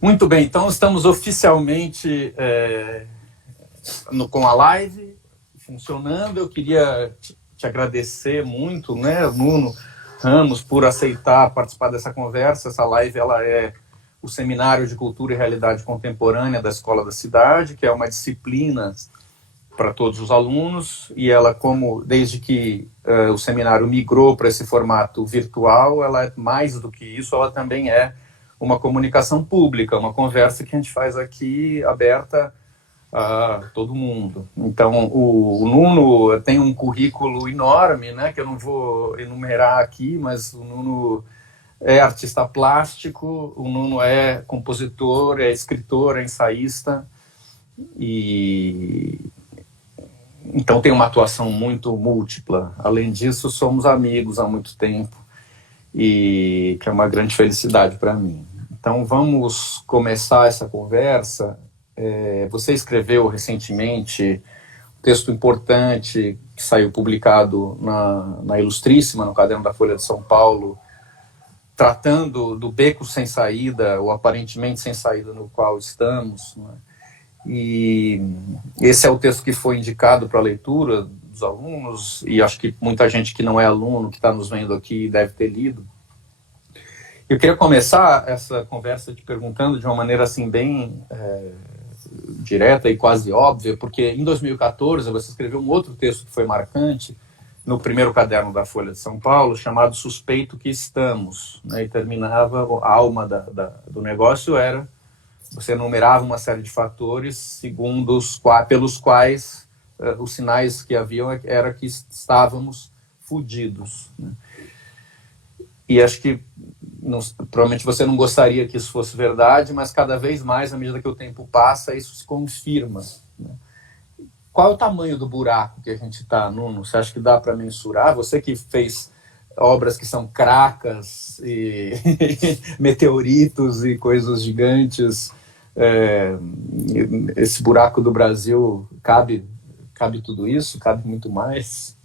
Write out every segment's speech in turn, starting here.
Muito bem, então estamos oficialmente com a live funcionando. Eu queria te agradecer muito, né, Nuno Ramos, por aceitar participar dessa conversa. Essa live ela é o Seminário de Cultura e Realidade Contemporânea da Escola da Cidade, que é uma disciplina para todos os alunos, e ela, como desde que o seminário migrou para esse formato virtual, ela é mais do que isso, ela também é uma comunicação pública, uma conversa que a gente faz aqui aberta a todo mundo. Então, o Nuno tem um currículo enorme, né, que eu não vou enumerar aqui, mas o Nuno é artista plástico, o Nuno é compositor, é escritor, é ensaísta, e então tem uma atuação muito múltipla. Além disso, somos amigos há muito tempo, e que é uma grande felicidade para mim. Então vamos começar essa conversa. Você escreveu recentemente um texto importante que saiu publicado na Ilustríssima, no Caderno da Folha de São Paulo, tratando do beco sem saída, ou aparentemente sem saída no qual estamos, né? E esse é o texto que foi indicado para a leitura dos alunos, e acho que muita gente que não é aluno, que está nos vendo aqui, deve ter lido. Eu queria começar essa conversa te perguntando de uma maneira assim bem direta e quase óbvia, porque em 2014 você escreveu um outro texto que foi marcante, no primeiro caderno da Folha de São Paulo, chamado Suspeito que Estamos, né? E terminava, a alma do negócio era, você enumerava uma série de fatores pelos quais os sinais que haviam era que estávamos fudidos, né? E acho que provavelmente você não gostaria que isso fosse verdade, mas cada vez mais, à medida que o tempo passa, isso se confirma, né? Qual é o tamanho do buraco que a gente está, Nuno? Você acha que dá para mensurar? Você que fez obras que são cracas e meteoritos e coisas gigantes, esse buraco do Brasil cabe tudo isso? Cabe muito mais?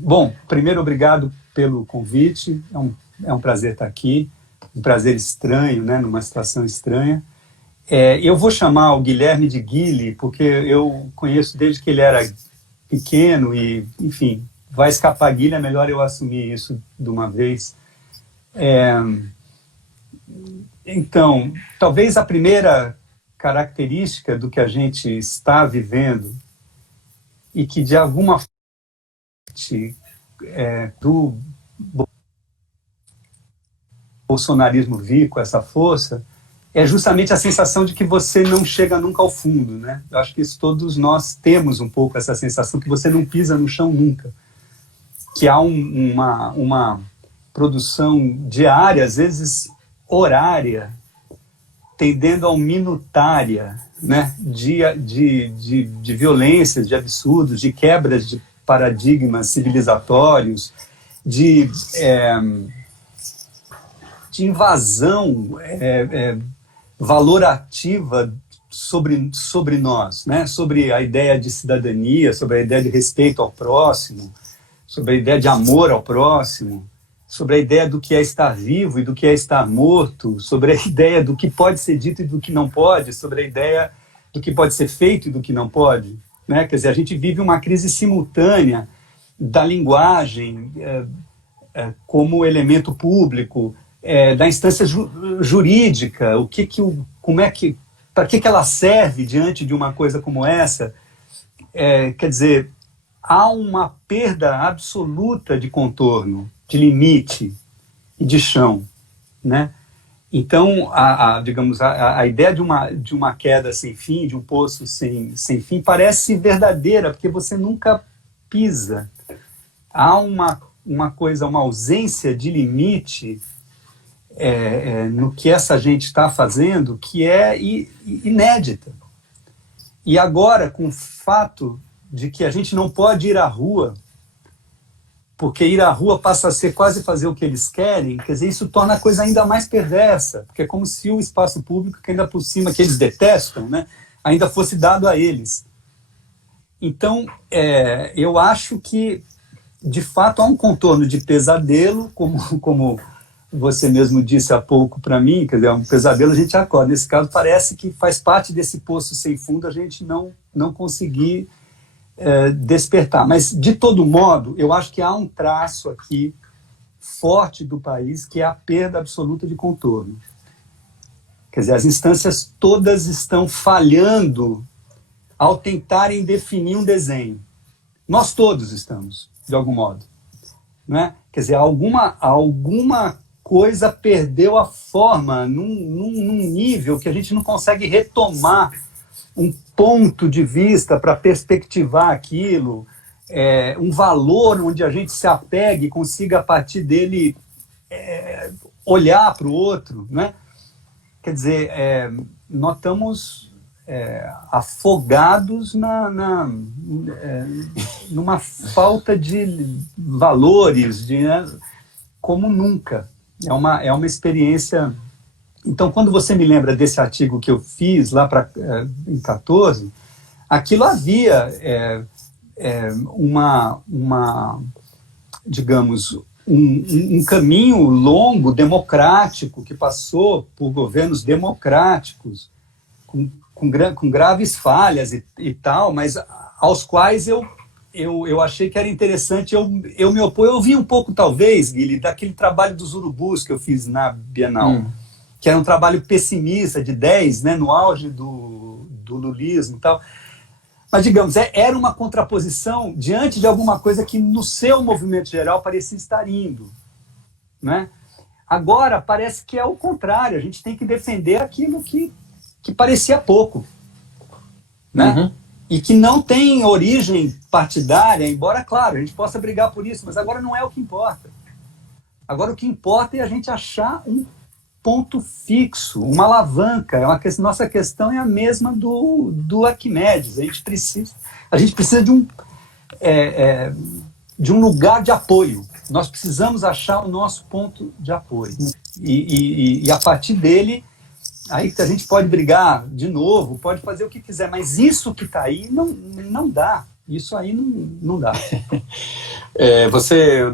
Bom, primeiro, obrigado pelo convite. É um prazer estar aqui, um prazer estranho, né, numa situação estranha. Eu vou chamar o Guilherme de Guile, porque eu conheço desde que ele era pequeno e, enfim, vai escapar Guile, é melhor eu assumir isso de uma vez. Então, talvez a primeira característica do que a gente está vivendo e que de alguma forma do bolsonarismo vir com essa força é justamente a sensação de que você não chega nunca ao fundo, né? Eu acho que todos nós temos um pouco essa sensação que você não pisa no chão nunca, que há uma produção diária, às vezes horária, tendendo ao minutária, né, de violências, de absurdos, de quebras de paradigmas civilizatórios, de invasão valorativa sobre nós, né, sobre a ideia de cidadania, sobre a ideia de respeito ao próximo, sobre a ideia de amor ao próximo, sobre a ideia do que é estar vivo e do que é estar morto, sobre a ideia do que pode ser dito e do que não pode, sobre a ideia do que pode ser feito e do que não pode, né? Quer dizer, a gente vive uma crise simultânea da linguagem como elemento público, da instância jurídica, para que ela serve diante de uma coisa como essa? Quer dizer, há uma perda absoluta de contorno, de limite e de chão, né? Então, digamos, a ideia de uma queda sem fim, de um poço sem fim, parece verdadeira, porque você nunca pisa. Há uma ausência de limite no que essa gente está fazendo, que é inédita. E agora, com o fato de que a gente não pode ir à rua, porque ir à rua passa a ser quase fazer o que eles querem, quer dizer, isso torna a coisa ainda mais perversa, porque é como se o espaço público, que ainda por cima, que eles detestam, né, ainda fosse dado a eles. Então, eu acho que de fato, há um contorno de pesadelo, como você mesmo disse há pouco para mim, quer dizer, é um pesadelo, a gente acorda. Nesse caso, parece que faz parte desse poço sem fundo a gente não conseguir despertar. Mas, de todo modo, eu acho que há um traço aqui forte do país, que é a perda absoluta de contorno. Quer dizer, as instâncias todas estão falhando ao tentarem definir um desenho. Nós todos estamos, de algum modo. Né? Quer dizer, alguma coisa perdeu a forma num nível que a gente não consegue retomar um ponto de vista para perspectivar aquilo, um valor onde a gente se apegue e consiga, a partir dele, olhar para o outro. Né? Quer dizer, nós estamos afogados numa falta de valores, como nunca. É uma experiência. Então, quando você me lembra desse artigo que eu fiz lá em 14, aquilo havia digamos, um caminho longo, democrático, que passou por governos democráticos, com graves falhas e tal, mas aos quais eu achei que era interessante eu me opor. Eu ouvi um pouco, talvez, Guilherme, daquele trabalho dos urubus que eu fiz na Bienal, que era um trabalho pessimista, de 10, né, no auge do lulismo e tal. Mas, digamos, era uma contraposição diante de alguma coisa que no seu movimento geral parecia estar indo. Né? Agora, parece que é o contrário. A gente tem que defender aquilo que parecia pouco. Né? Uhum. E que não tem origem partidária, embora, claro, a gente possa brigar por isso, mas agora não é o que importa. Agora o que importa é a gente achar um ponto fixo, uma alavanca. Nossa questão é a mesma do Arquimedes. A gente precisa de um lugar de apoio. Nós precisamos achar o nosso ponto de apoio. E a partir dele, aí a gente pode brigar de novo, pode fazer o que quiser, mas isso que está aí não dá. Isso aí não dá.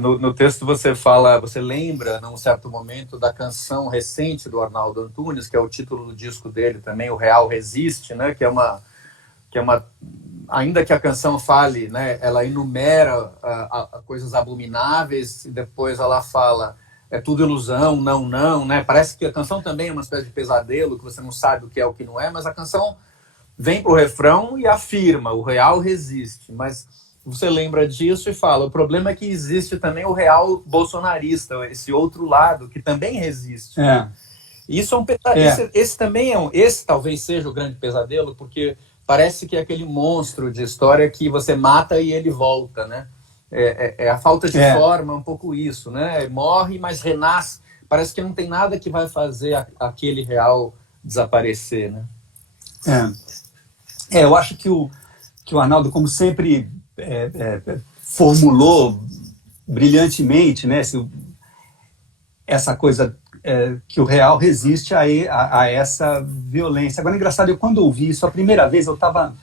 No texto você lembra, num certo momento, da canção recente do Arnaldo Antunes, que é o título do disco dele também, O Real Resiste, né? que é uma ainda que a canção fale, né, ela enumera coisas abomináveis, e depois ela fala, é tudo ilusão, não, né? Parece que a canção também é uma espécie de pesadelo, que você não sabe o que é, o que não é, mas a canção vem para o refrão e afirma, o real resiste. Mas você lembra disso e fala, o problema é que existe também o real bolsonarista, esse outro lado que também resiste. Isso é um pesadelo. Esse talvez seja o grande pesadelo, porque parece que é aquele monstro de história que você mata e ele volta, né? É a falta de forma, um pouco isso, né? Morre, mas renasce. Parece que não tem nada que vai fazer aquele real desaparecer, né? Eu acho que o Arnaldo, como sempre, formulou brilhantemente, né, essa coisa que o real resiste a essa violência. Agora, é engraçado, quando eu ouvi isso a primeira vez, eu estava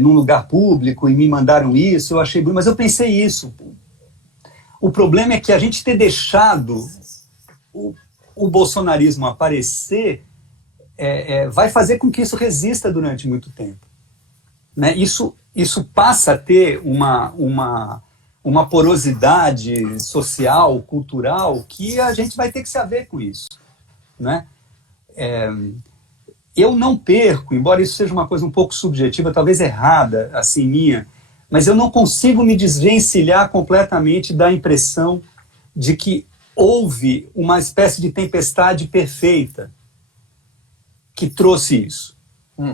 num lugar público e me mandaram isso, eu achei bonito, mas eu pensei isso. O problema é que a gente ter deixado o bolsonarismo aparecer vai fazer com que isso resista durante muito tempo. Né? Isso passa a ter uma porosidade social, cultural, que a gente vai ter que se haver com isso. Né? Eu não perco, embora isso seja uma coisa um pouco subjetiva, talvez errada, assim, minha, mas eu não consigo me desvencilhar completamente da impressão de que houve uma espécie de tempestade perfeita que trouxe isso.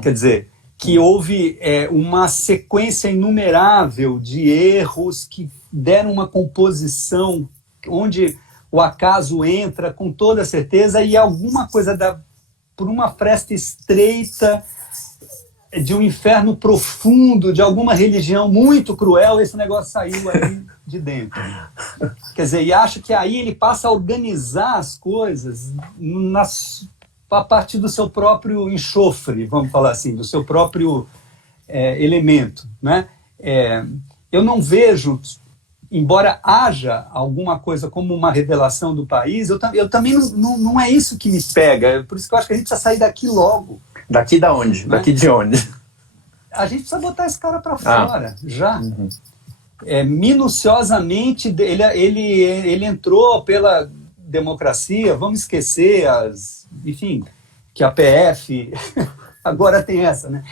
Quer dizer, que houve uma sequência inumerável de erros que deram uma composição onde o acaso entra com toda certeza e alguma coisa por uma fresta estreita de um inferno profundo, de alguma religião muito cruel, esse negócio saiu aí de dentro. Quer dizer, e acho que aí ele passa a organizar as coisas a partir do seu próprio enxofre, vamos falar assim, do seu próprio elemento. Né? Eu não vejo embora haja alguma coisa como uma revelação do país, eu também não é isso que me pega. Por isso que eu acho que a gente precisa sair daqui logo. Daqui da onde? Né? Daqui de onde? A gente precisa botar esse cara para fora, já. Uhum. Minuciosamente, ele entrou pela democracia, vamos esquecer enfim, que a PF, agora tem essa, né?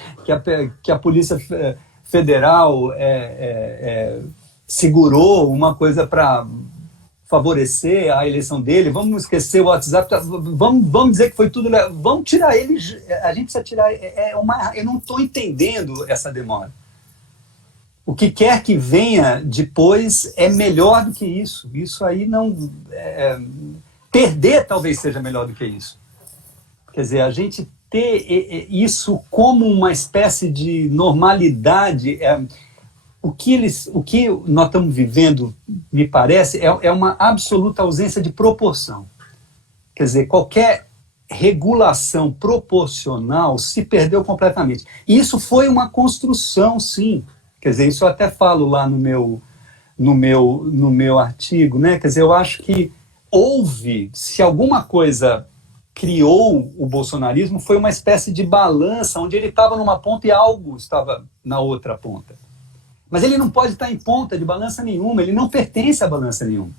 Que a Polícia Federal segurou uma coisa para favorecer a eleição dele, vamos esquecer o WhatsApp, vamos dizer que foi tudo, vamos tirar ele, a gente precisa tirar, eu não estou entendendo essa demora. O que quer que venha depois é melhor do que isso. Isso aí não... perder talvez seja melhor do que isso. Quer dizer, a gente ter isso como uma espécie de normalidade... O que nós estamos vivendo, me parece, é uma absoluta ausência de proporção. Quer dizer, qualquer regulação proporcional se perdeu completamente. E isso foi uma construção, sim. Quer dizer, isso eu até falo lá no meu artigo, né? Quer dizer, eu acho que se alguma coisa criou o bolsonarismo, foi uma espécie de balança, onde ele estava numa ponta e algo estava na outra ponta. Mas ele não pode estar em ponta de balança nenhuma, ele não pertence a balança nenhuma.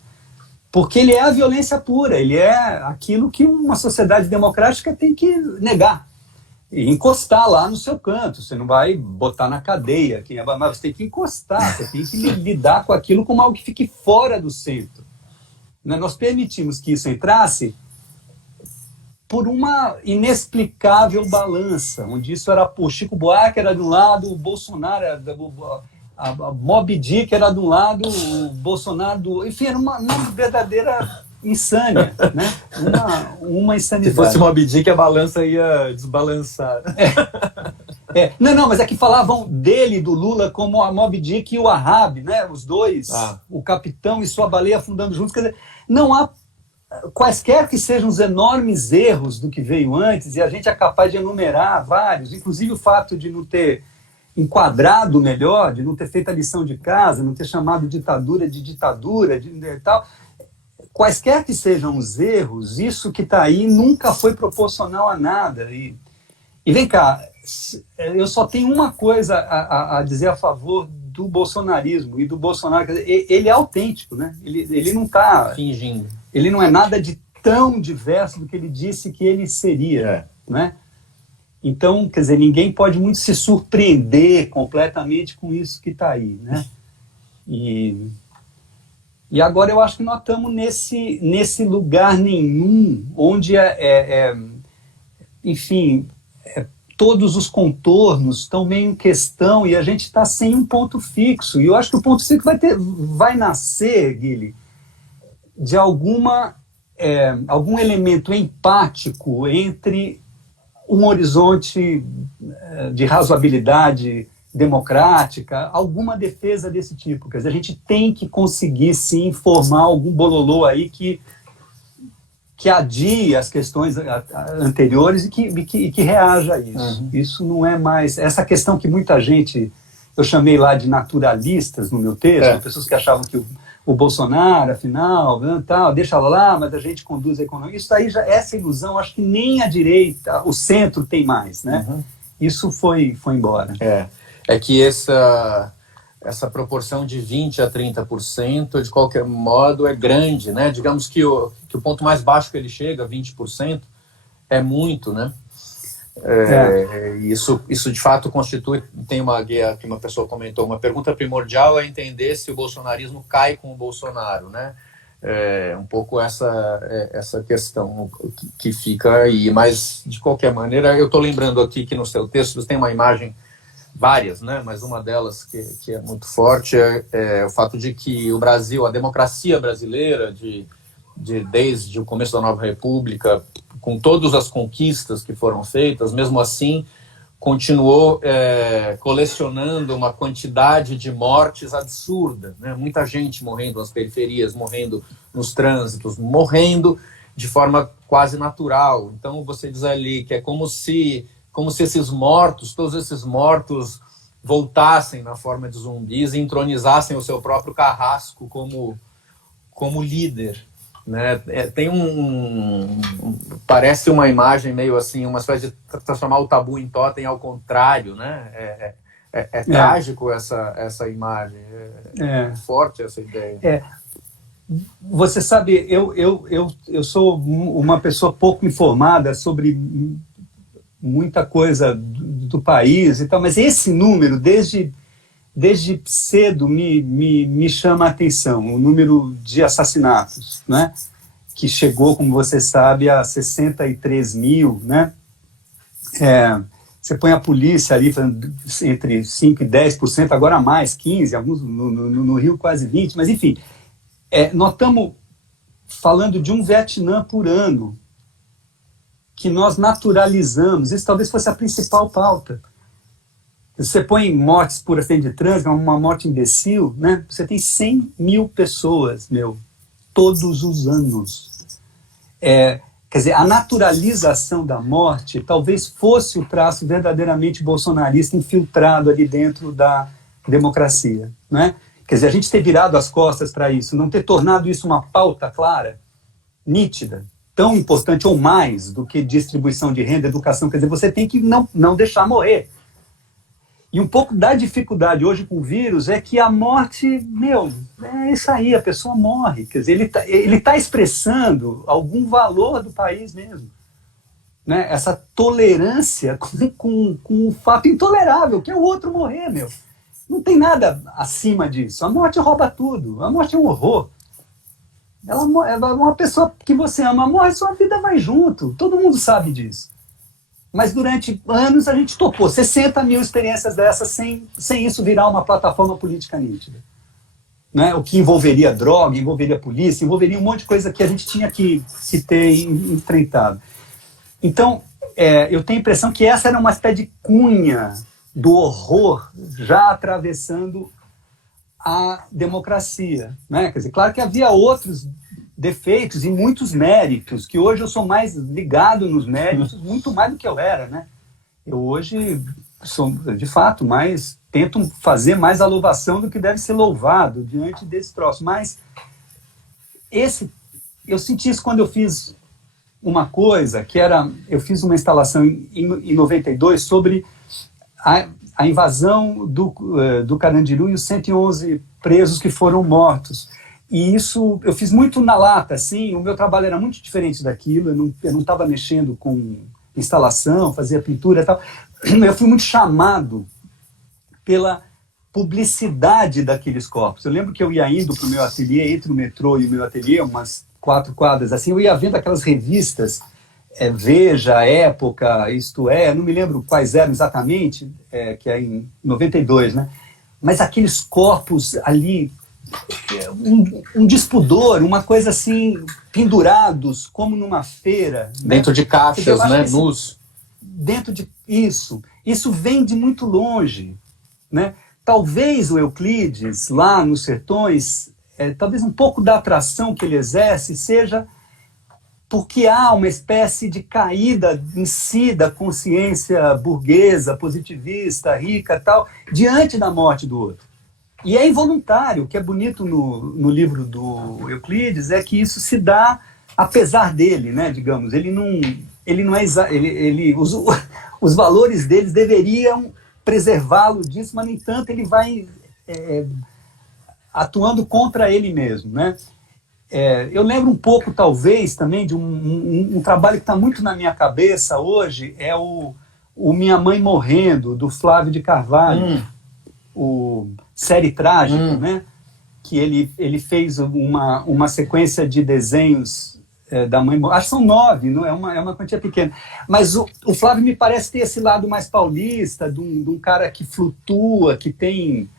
Porque ele é a violência pura, ele é aquilo que uma sociedade democrática tem que negar. E encostar lá no seu canto, você não vai botar na cadeia, mas você tem que encostar, você tem que lidar com aquilo como algo que fique fora do centro. Nós permitimos que isso entrasse por uma inexplicável balança, onde isso era o Chico Buarque era de um lado, o Bolsonaro era a Moby Dick era de um lado, o Bolsonaro do... Enfim, era uma verdadeira insânia, né? Uma insanidade. Se fosse Moby Dick, a balança ia desbalançar. Não, mas é que falavam dele, do Lula, como a Moby Dick e o Ahab, né? Os dois, o capitão e sua baleia afundando juntos. Quer dizer, não há quaisquer que sejam os enormes erros do que veio antes, e a gente é capaz de enumerar vários, inclusive o fato de não ter enquadrado melhor, de não ter feito a lição de casa, não ter chamado ditadura de ditadura, de tal. Quaisquer que sejam os erros, isso que está aí nunca foi proporcional a nada. E vem cá, eu só tenho uma coisa a dizer a favor do bolsonarismo e do Bolsonaro. Quer dizer, ele é autêntico, né? Ele não está fingindo. Ele não é nada de tão diverso do que ele disse que ele seria, né? Então, quer dizer, ninguém pode muito se surpreender completamente com isso que está aí, né? E agora eu acho que nós estamos nesse lugar nenhum, onde enfim, todos os contornos estão meio em questão e a gente está sem um ponto fixo. E eu acho que o ponto fixo vai nascer, Guilherme, de algum elemento empático entre um horizonte de razoabilidade democrática, alguma defesa desse tipo. Quer dizer, a gente tem que conseguir, sim, formar algum bololô aí que adie as questões anteriores e que reaja a isso. Uhum. Isso não é mais... Essa questão que muita gente... Eu chamei lá de naturalistas no meu texto, pessoas que achavam que o Bolsonaro, afinal, tal, deixa lá, mas a gente conduz a economia. Isso aí, essa ilusão, acho que nem a direita, o centro tem mais, né? Uhum. Isso foi embora. É que essa proporção de 20% a 30%, de qualquer modo, é grande, né? Digamos que o ponto mais baixo que ele chega, 20%, é muito, né? Isso de fato constitui, tem uma guia que uma pessoa comentou, uma pergunta primordial é entender se o bolsonarismo cai com o Bolsonaro, né? Um pouco essa questão que fica aí, mas de qualquer maneira, eu estou lembrando aqui que no seu texto você tem uma imagem, várias, né? Mas uma delas que é muito forte é o fato de que o Brasil, a democracia brasileira, desde o começo da Nova República, com todas as conquistas que foram feitas, mesmo assim, continuou colecionando uma quantidade de mortes absurda, né? Muita gente morrendo nas periferias, morrendo nos trânsitos, morrendo de forma quase natural. Então, você diz ali que é como se esses mortos, todos esses mortos voltassem na forma de zumbis e entronizassem o seu próprio carrasco como líder, né? Tem parece uma imagem meio assim, uma espécie de transformar o tabu em totem ao contrário, né? Trágico essa imagem, forte essa ideia. Você sabe, eu sou uma pessoa pouco informada sobre muita coisa do país e tal, mas esse número, desde cedo, me chama a atenção, o número de assassinatos, né? Que chegou, como você sabe, a 63 mil, né? Você põe a polícia ali entre 5% e 10%, agora mais, 15%, alguns no Rio quase 20%, mas enfim, nós estamos falando de um Vietnã por ano que nós naturalizamos. Isso talvez fosse a principal pauta. Você põe mortes por acidente de trânsito, uma morte imbecil, né? Você tem 100 mil pessoas, todos os anos. Quer dizer, a naturalização da morte talvez fosse o traço verdadeiramente bolsonarista infiltrado ali dentro da democracia, né? Quer dizer, a gente ter virado as costas para isso, não ter tornado isso uma pauta clara, nítida, tão importante ou mais do que distribuição de renda, educação. Quer dizer, você tem que não deixar morrer. E um pouco da dificuldade hoje com o vírus é que a morte, é isso aí, a pessoa morre. Quer dizer, ele tá expressando algum valor do país mesmo, né? Essa tolerância com um fato intolerável, que é o outro morrer, Não tem nada acima disso. A morte rouba tudo. A morte é um horror. Ela é uma pessoa que você ama, morre, sua vida vai junto. Todo mundo sabe disso. Mas durante anos a gente topou 60 mil experiências dessas sem isso virar uma plataforma política nítida, né? O que envolveria droga, envolveria polícia, envolveria um monte de coisa que a gente tinha que ter enfrentado. Então, eu tenho a impressão que essa era uma espécie de cunha do horror já atravessando a democracia, né? Quer dizer, claro que havia outros defeitos e muitos méritos, que hoje eu sou mais ligado nos méritos, muito mais do que eu era, né? Eu hoje sou, de fato, tento fazer mais a louvação do que deve ser louvado diante desse troço. Mas eu senti isso quando eu fiz uma coisa, eu fiz uma instalação em 92 sobre a invasão do Carandiru e os 111 presos que foram mortos. E isso eu fiz muito na lata, assim, o meu trabalho era muito diferente daquilo, eu não estava mexendo com instalação, fazia pintura e tal. Eu fui muito chamado pela publicidade daqueles corpos. Eu lembro que eu ia indo para o meu ateliê, entre o metrô e o meu ateliê, umas 4 quadras, assim, eu ia vendo aquelas revistas, Veja, Época, Isto É, não me lembro quais eram exatamente, que é em 92, né? Mas aqueles corpos ali, um despudor, uma coisa assim, pendurados, como numa feira. Dentro, né? De caixas, né? Nus. Dentro de isso vem de muito longe, né? Talvez o Euclides, lá nos sertões, talvez um pouco da atração que ele exerce seja porque há uma espécie de caída em si da consciência burguesa, positivista, rica, tal, diante da morte do outro. E é involuntário. O que é bonito no livro do Euclides é que isso se dá apesar dele, né, digamos. Ele não é os valores deles deveriam preservá-lo disso, mas, no entanto, ele vai atuando contra ele mesmo, né? Eu lembro um pouco, talvez, também de um trabalho que está muito na minha cabeça hoje, é o Minha Mãe Morrendo, do Flávio de Carvalho, o Série Trágica, né? Que ele fez uma sequência de desenhos da mãe, acho que são 9, não é uma quantia pequena, mas o Flávio me parece ter esse lado mais paulista, de um cara que flutua, que tem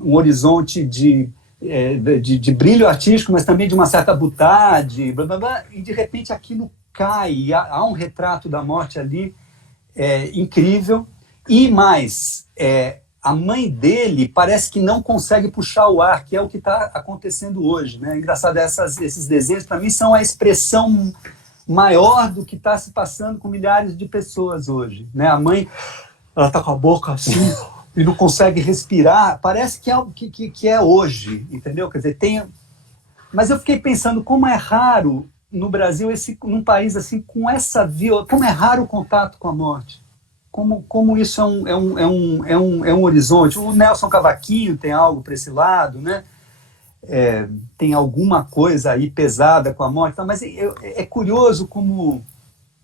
um horizonte de brilho artístico, mas também de uma certa butade, blá, blá, blá, e de repente aquilo cai, há um retrato da morte ali incrível, e mais, a mãe dele parece que não consegue puxar o ar, que é o que está acontecendo hoje, né? Engraçado, esses desenhos para mim são a expressão maior do que está se passando com milhares de pessoas hoje, né? A mãe, ela está com a boca assim, e não consegue respirar, parece que é hoje, entendeu? Quer dizer, mas eu fiquei pensando como é raro no Brasil, num país assim, com essa como é raro o contato com a morte. Como isso é um horizonte. O Nelson Cavaquinho tem algo para esse lado, né? Tem alguma coisa aí pesada com a morte, mas é curioso como...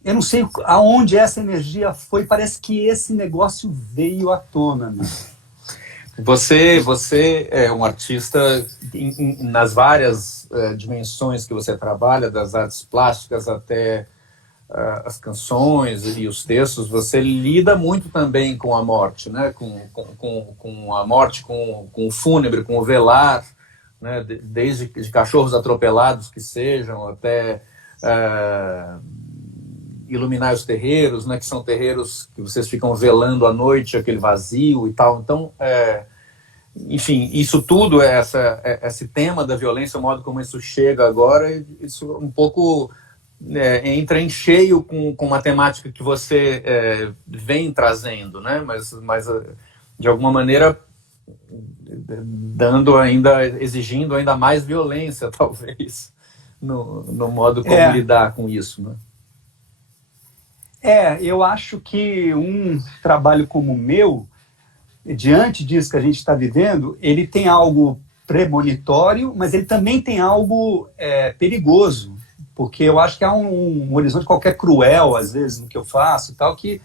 Eu não sei aonde essa energia foi, parece que esse negócio veio à tona, né? Você é um artista nas várias dimensões que você trabalha, das artes plásticas até as canções e os textos. Você lida muito também com a morte, né? Com a morte, com o fúnebre, com o velar, né? Desde de cachorros atropelados que sejam, até iluminar os terreiros, né? Que são terreiros que vocês ficam velando à noite, aquele vazio e tal. Então, enfim, isso tudo, esse tema da violência, o modo como isso chega agora, isso um pouco entra em cheio com uma temática que você vem trazendo, né? Mas de alguma maneira exigindo ainda mais violência, talvez, no modo como lidar com isso, né? Eu acho que um trabalho como o meu, diante disso que a gente está vivendo, ele tem algo premonitório, mas ele também tem algo perigoso, porque eu acho que há um horizonte qualquer cruel, às vezes, no que eu faço e tal, que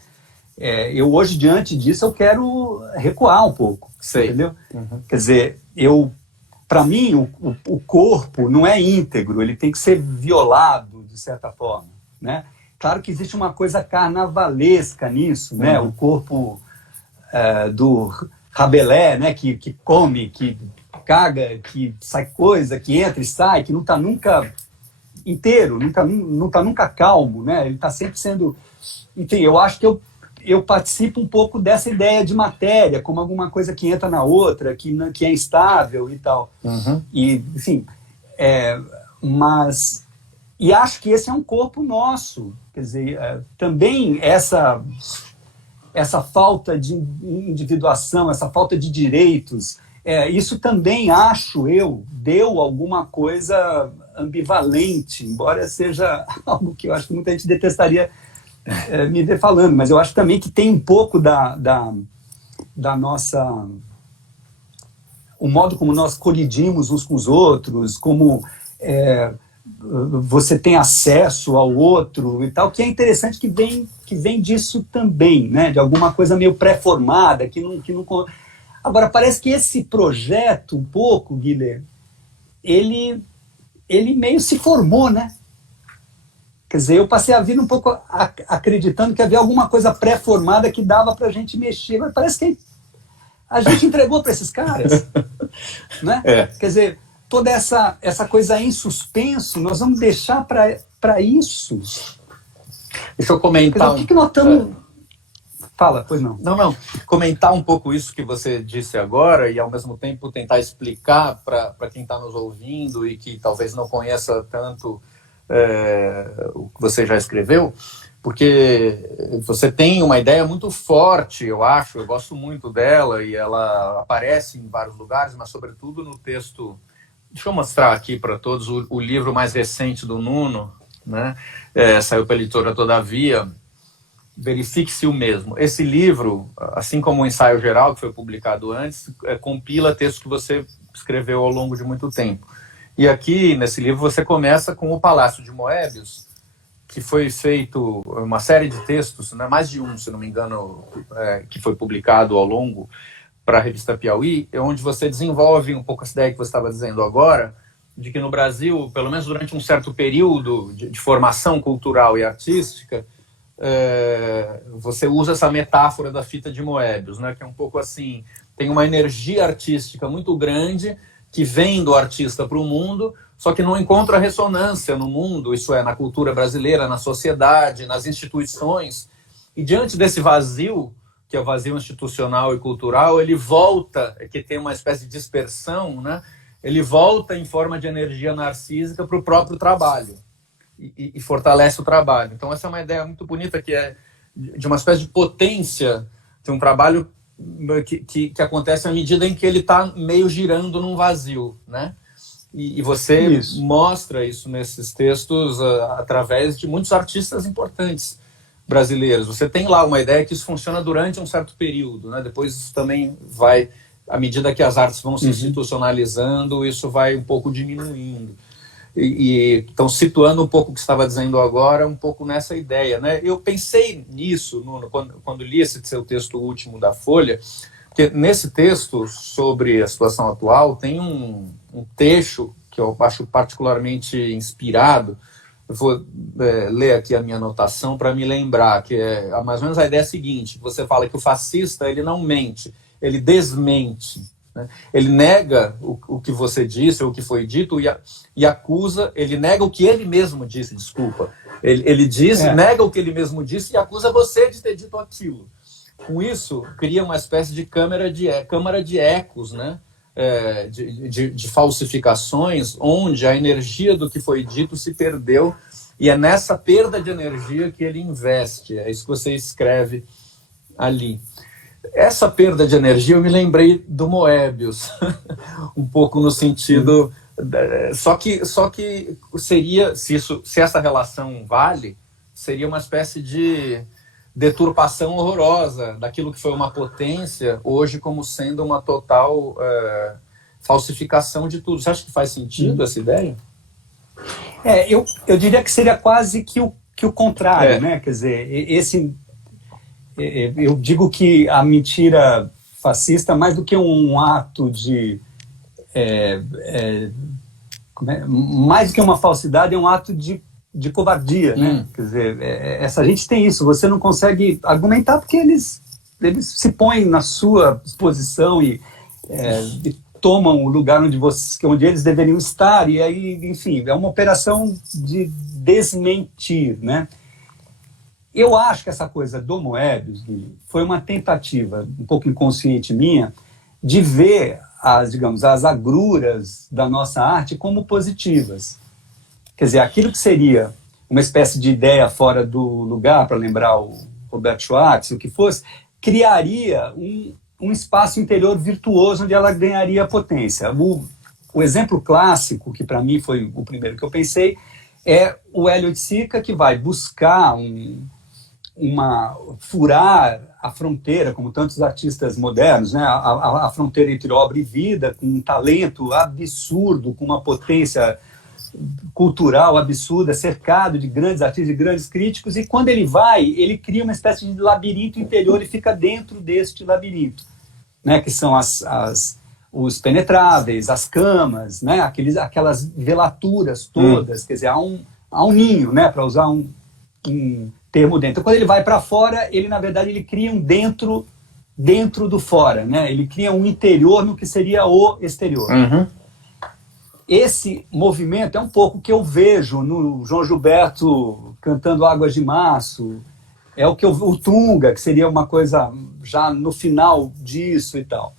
eu hoje, diante disso, eu quero recuar um pouco. Sei. Entendeu? Uhum. Quer dizer, para mim, o corpo não é íntegro, ele tem que ser violado, de certa forma, né? Claro que existe uma coisa carnavalesca nisso, né? O corpo do Rabelais, né? Que come, que caga, que sai coisa, que entra e sai, que não está nunca inteiro, não tá nunca calmo, né? Ele está sempre sendo... Enfim, eu acho que eu participo um pouco dessa ideia de matéria, como alguma coisa que entra na outra, que é instável e tal. Uhum. E, enfim, mas... E acho que esse é um corpo nosso. Quer dizer, também essa falta de individuação, essa falta de direitos, isso também, acho eu, deu alguma coisa ambivalente, embora seja algo que eu acho que muita gente detestaria me ver falando, mas eu acho também que tem um pouco da nossa... o modo como nós colidimos uns com os outros, como você tem acesso ao outro e tal, que é interessante, que vem disso também, né? De alguma coisa meio pré-formada, que não... Agora, parece que esse projeto, um pouco, Guilherme, ele meio se formou, né? Quer dizer, eu passei a vida um pouco acreditando que havia alguma coisa pré-formada que dava pra gente mexer, mas parece que a gente entregou para esses caras, né? Quer dizer, toda essa coisa em suspenso, nós vamos deixar para isso. Deixa eu comentar. Dizer, o que nós estamos... Fala, pois não. Não. Comentar um pouco isso que você disse agora e, ao mesmo tempo, tentar explicar para quem está nos ouvindo e que talvez não conheça tanto o que você já escreveu, porque você tem uma ideia muito forte, eu acho, eu gosto muito dela e ela aparece em vários lugares, mas, sobretudo, no texto... Deixa eu mostrar aqui para todos o livro mais recente do Nuno, né? Saiu pela editora Todavia, Verifique-se o Mesmo. Esse livro, assim como o Ensaio Geral, que foi publicado antes, compila textos que você escreveu ao longo de muito tempo. E aqui, nesse livro, você começa com o Palácio de Moebius, que foi feito uma série de textos, né, mais de um, se não me engano, que foi publicado ao longo para a revista Piauí, onde você desenvolve um pouco essa ideia que você estava dizendo agora, de que no Brasil, pelo menos durante um certo período de formação cultural e artística, você usa essa metáfora da fita de Moebius, né, que é um pouco assim, tem uma energia artística muito grande que vem do artista para o mundo, só que não encontra ressonância no mundo, isso é, na cultura brasileira, na sociedade, nas instituições, e diante desse vazio, que é o vazio institucional e cultural, ele volta, que tem uma espécie de dispersão, né, ele volta em forma de energia narcísica para o próprio trabalho. E fortalece o trabalho. Então essa é uma ideia muito bonita, que é de uma espécie de potência, de um trabalho que acontece à medida em que ele está meio girando num vazio, né? E você mostra isso nesses textos através de muitos artistas importantes brasileiros. Você tem lá uma ideia que isso funciona durante um certo período, né? Depois isso também vai, à medida que as artes vão se institucionalizando, isso vai um pouco diminuindo. Então, situando um pouco o que você estava dizendo agora, um pouco nessa ideia, né? Eu pensei nisso quando li esse seu texto último da Folha, porque nesse texto sobre a situação atual tem um trecho que eu acho particularmente inspirado. Eu vou ler aqui a minha anotação para me lembrar, que é mais ou menos a ideia seguinte: você fala que o fascista ele não mente, ele desmente, né? Ele nega o que você disse, ou o que foi dito, e acusa, ele nega o que ele mesmo disse, desculpa. Ele diz, nega o que ele mesmo disse e acusa você de ter dito aquilo. Com isso, cria uma espécie de câmara de ecos, né? De falsificações, onde a energia do que foi dito se perdeu, e é nessa perda de energia que ele investe. É isso que você escreve ali. Essa perda de energia, eu me lembrei do Moebius, um pouco no sentido... Só que seria, se essa relação vale, seria uma espécie de deturpação horrorosa daquilo que foi uma potência, hoje como sendo uma total falsificação de tudo. Você acha que faz sentido essa ideia? Eu diria que seria quase que o contrário, né? Quer dizer, eu digo que a mentira fascista, mais do que um ato de... mais do que uma falsidade, é um ato de covardia, né? Quer dizer, essa gente tem isso, você não consegue argumentar porque eles se põem na sua posição e tomam o lugar onde eles deveriam estar, e aí, enfim, é uma operação de desmentir, né? Eu acho que essa coisa do Moebius, Gui, foi uma tentativa, um pouco inconsciente minha, de ver as agruras da nossa arte como positivas. Quer dizer, aquilo que seria uma espécie de ideia fora do lugar, para lembrar o Robert Schwartz, o que fosse, criaria um espaço interior virtuoso onde ela ganharia potência. O exemplo clássico, que para mim foi o primeiro que eu pensei, é o Elliot Sica, que vai buscar furar a fronteira, como tantos artistas modernos, né? A fronteira entre obra e vida, com um talento absurdo, com uma potência cultural absurda, cercado de grandes artistas, de grandes críticos, e quando ele vai, ele cria uma espécie de labirinto interior e fica dentro deste labirinto, né? Que são os penetráveis, as camas, né? Aquelas velaturas todas, quer dizer, há um ninho, né? Para usar um termo dentro. Então, quando ele vai para fora, ele, na verdade, ele cria um dentro do fora, né? Ele cria um interior no que seria o exterior. Esse movimento é um pouco o que eu vejo no João Gilberto cantando Águas de Março, é o Tunga, que seria uma coisa já no final disso e tal.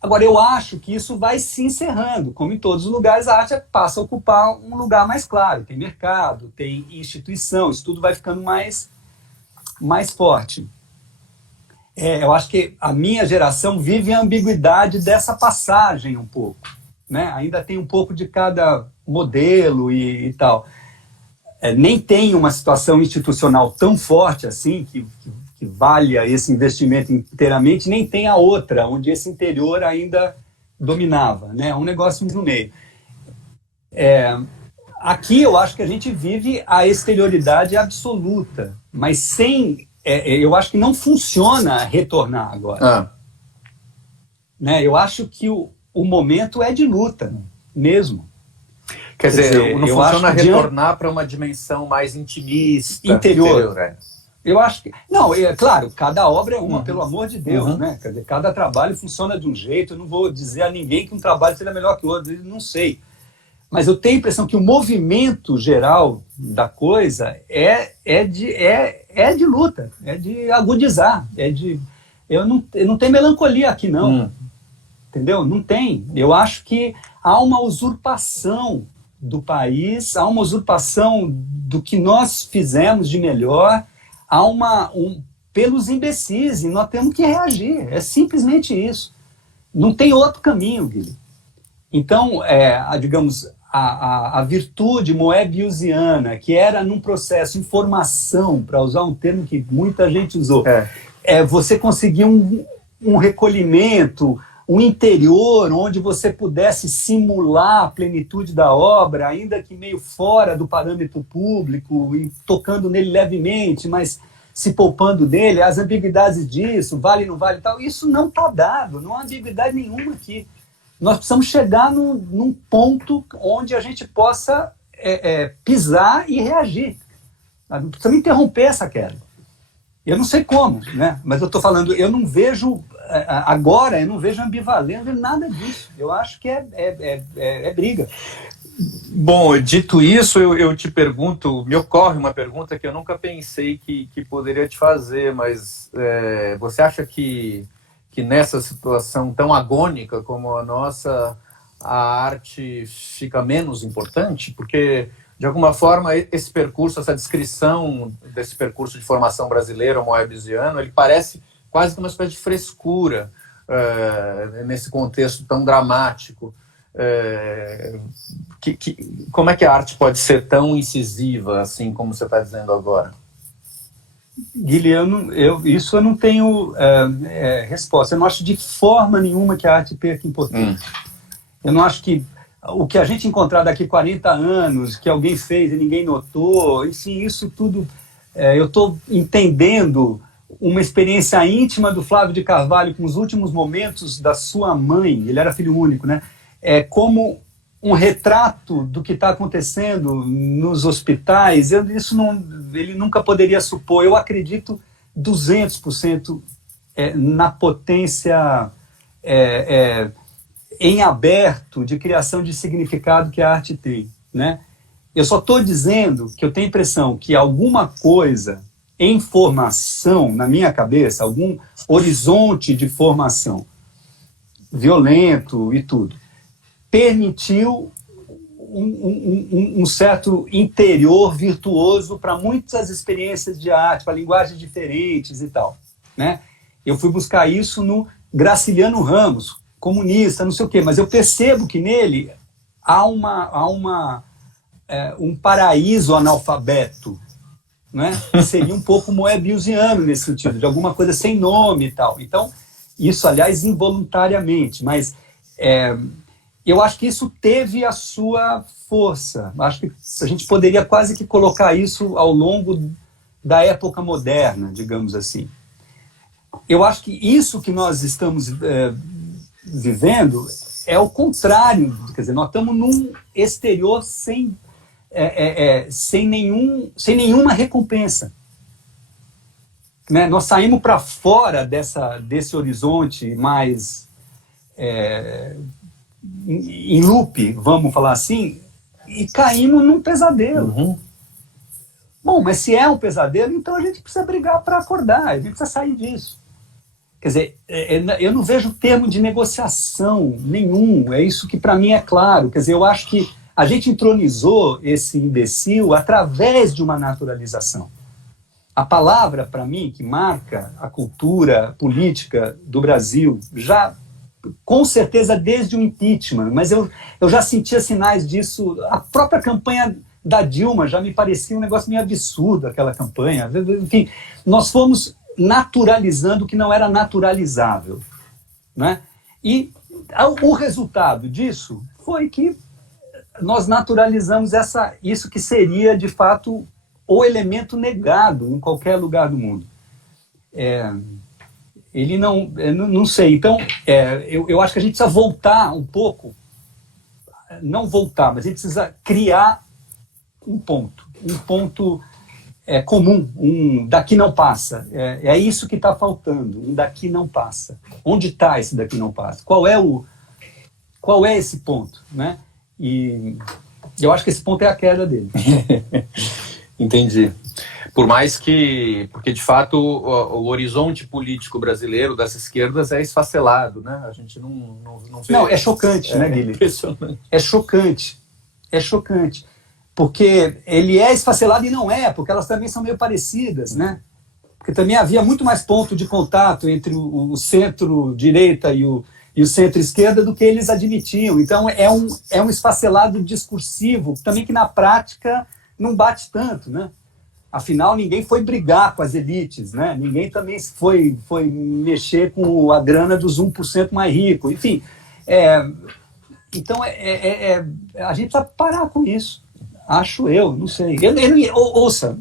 Agora, eu acho que isso vai se encerrando. Como em todos os lugares, a arte passa a ocupar um lugar mais claro. Tem mercado, tem instituição, isso tudo vai ficando mais forte. Eu acho que a minha geração vive a ambiguidade dessa passagem um pouco, né? Ainda tem um pouco de cada modelo e tal. Nem tem uma situação institucional tão forte assim, que valha esse investimento inteiramente, nem tem a outra, onde esse interior ainda dominava, né? É um negócio no meio. Aqui eu acho que a gente vive a exterioridade absoluta, mas sem... eu acho que não funciona retornar agora. Né? Eu acho que o momento é de luta mesmo. Quer dizer, não funciona retornar para uma dimensão mais intimista, interior. Eu acho que... Não, claro, cada obra é uma, pelo amor de Deus, né? Quer dizer, cada trabalho funciona de um jeito. Eu não vou dizer a ninguém que um trabalho seja melhor que o outro, não sei. Mas eu tenho a impressão que o movimento geral da coisa é de luta, é de agudizar, eu não tenho melancolia aqui, não. Entendeu? Não tem. Eu acho que há uma usurpação do país, há uma usurpação do que nós fizemos de melhor, há pelos imbecis, e nós temos que reagir. É simplesmente isso. Não tem outro caminho, Guilherme. Então, digamos, a virtude moebiusiana, que era num processo de formação, para usar um termo que muita gente usou, você conseguir um recolhimento, um interior onde você pudesse simular a plenitude da obra, ainda que meio fora do parâmetro público, e tocando nele levemente, mas se poupando dele, as ambiguidades disso, vale, não vale e tal, isso não está dado, não há ambiguidade nenhuma aqui. Nós precisamos chegar num ponto onde a gente possa pisar e reagir. Precisamos interromper essa queda. Eu não sei como, né? Mas eu estou falando, eu não vejo, agora, eu não vejo ambivalência, nada disso. Eu acho que é briga. Bom, dito isso, eu te pergunto, me ocorre uma pergunta que eu nunca pensei que poderia te fazer, mas você acha que nessa situação tão agônica como a nossa, a arte fica menos importante? Porque, de alguma forma, esse percurso, essa descrição desse percurso de formação brasileiro, moebiusiano, ele parece quase que uma espécie de frescura nesse contexto tão dramático. Como é que a arte pode ser tão incisiva, assim como você está dizendo agora? Guilherme, isso eu não tenho resposta. Eu não acho de forma nenhuma que a arte perca importância. Eu não acho que o que a gente encontrar daqui 40 anos, que alguém fez e ninguém notou, enfim, isso tudo... eu estou entendendo uma experiência íntima do Flávio de Carvalho com os últimos momentos da sua mãe, ele era filho único, né? Como um retrato do que está acontecendo nos hospitais. Ele nunca poderia supor. Eu acredito 200% na potência em aberto de criação de significado que a arte tem, né? Eu só estou dizendo que eu tenho a impressão que alguma coisa em formação na minha cabeça, algum horizonte de formação violento e tudo, permitiu um certo interior virtuoso para muitas experiências de arte, para linguagens diferentes e tal, né? Eu fui buscar isso no Graciliano Ramos, comunista, não sei o quê, mas eu percebo que nele há um paraíso analfabeto, né? Que seria um pouco moebiusiano nesse sentido, de alguma coisa sem nome e tal. Então, isso, aliás, involuntariamente, mas... eu acho que isso teve a sua força. Acho que a gente poderia quase que colocar isso ao longo da época moderna, digamos assim. Eu acho que isso que nós estamos vivendo é o contrário. Quer dizer, nós estamos num exterior sem nenhuma recompensa. Né? Nós saímos para fora desse horizonte mais... em loop, vamos falar assim, e caímos num pesadelo. Bom, mas se é um pesadelo, então a gente precisa brigar para acordar, a gente precisa sair disso. Quer dizer, eu não vejo termo de negociação nenhum, é isso que para mim é claro. Quer dizer, eu acho que a gente entronizou esse imbecil através de uma naturalização. A palavra, para mim, que marca a cultura política do Brasil, já... com certeza desde o impeachment, mas eu já sentia sinais disso. A própria campanha da Dilma já me parecia um negócio meio absurdo, aquela campanha. Enfim, nós fomos naturalizando o que não era naturalizável, né? E o resultado disso foi que nós naturalizamos isso que seria, de fato, o elemento negado em qualquer lugar do mundo. Ele não sei. Então, eu acho que a gente precisa voltar um pouco, não voltar, mas a gente precisa criar um ponto comum, daqui não passa. É isso que está faltando, um daqui não passa. Onde está esse daqui não passa? Qual é esse ponto, né? E eu acho que esse ponto é a queda dele. Entendi. Por mais que... Porque, de fato, o horizonte político brasileiro das esquerdas é esfacelado, né? A gente não vê... Não, é chocante, né, Guilherme? Impressionante. É chocante. É chocante. Porque ele é esfacelado e não é, porque elas também são meio parecidas, né? porque também havia muito mais ponto de contato entre o centro-direita e o centro-esquerda do que eles admitiam. Então, é um esfacelado discursivo também que, na prática, não bate tanto, né? Afinal, ninguém foi brigar com as elites, né? Ninguém também foi mexer com a grana dos 1% mais ricos. Enfim, então, a gente precisa parar com isso. Acho eu, não sei. Ouça,